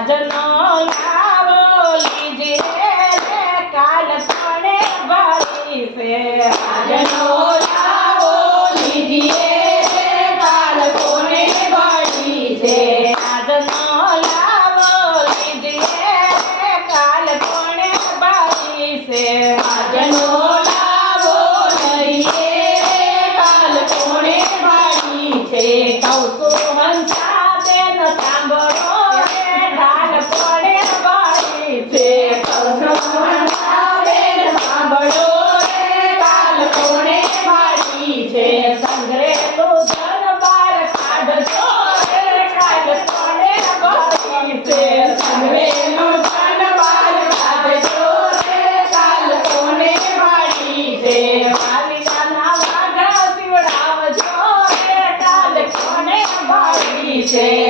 भजनो लावो काल पड़े बड़ी से। भजनो लावो लीजिए काल पड़े बड़ी से। भजनो लावो लीजिए काल पड़े से। भजनो लावो लीजिए काल पड़े से। take.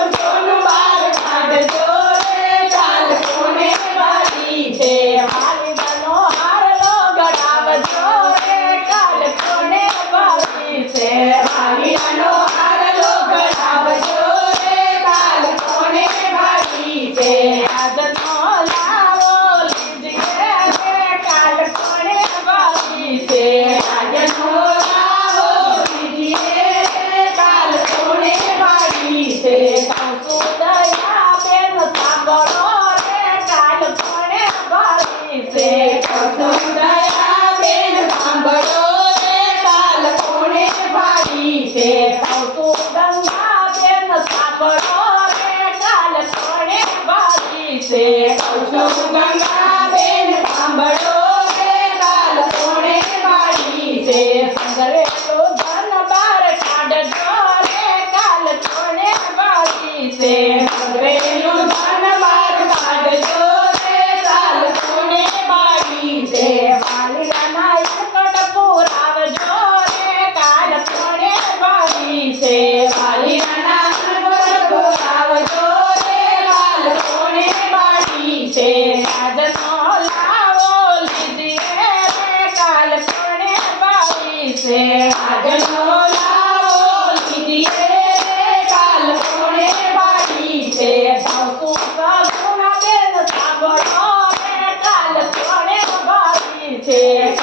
al.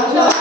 tchau.